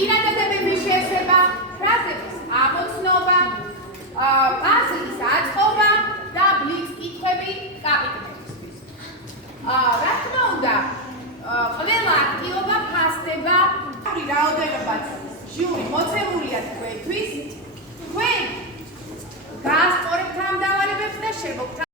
პირადადებების შესება, ფრაზების ამოცნობა, პაზლის აწყობა და ბლიც კითხვები კაპიტნებისთვის. რა თქმა უნდა, ყველა აქტივობა ფასდება, რაოდენობაც ჟიური მოცემულია თქვენთვის, თქვენ გაასწორებთ ამ დავალებებს და შემოგთავაზებთ